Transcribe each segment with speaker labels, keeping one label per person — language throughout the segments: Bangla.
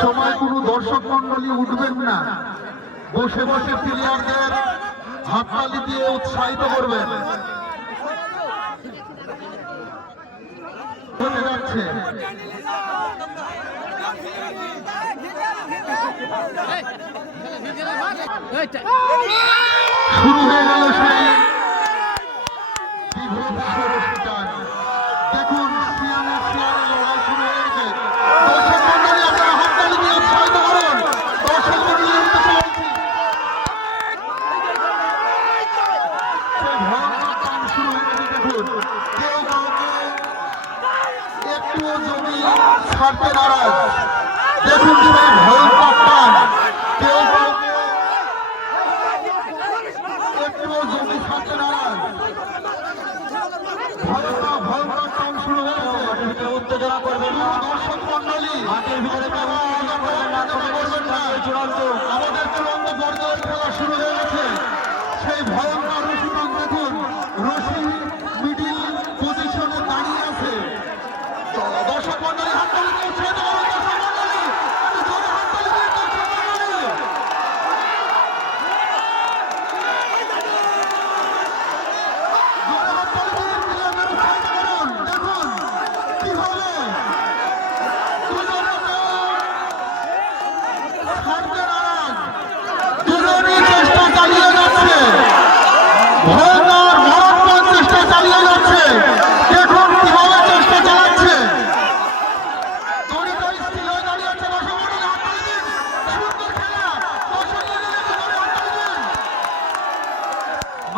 Speaker 1: সময় কোনো দর্শক মন্ডলী উঠবেন না। বসে বসে প্লেয়ারদের হাততালি দিয়ে উৎসাহিত করবেন। শুরু হয়ে গেল সেই দেখুন সিয়ানে সিয়ানে লড়াই শুরু হয়ে গেছে দর্শক মন্ডলী আপনারা হাততালি দিয়ে উৎসাহিত করুন দর্শক মন্ডলী উঠতে চলছি সেই ভয়ঙ্কর টান শুরু হয়ে গেছে দেখুন। কেউ কাউকে একটুও জমি ছাড়তে নারাজ দেখুন সেই ভয়ঙ্কর টান কেউ কাউকে একটুও জমি ছাড়তে নারাজ ভয়ঙ্কর ভয়ঙ্কর টান শুরু হয়ে গেছে। উত্তেজনা করবেন দর্শক মন্ডলী মাঠের ভিতরে চূড়ান্ত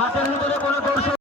Speaker 1: মাঠের ভিতরে কোনো দর্শক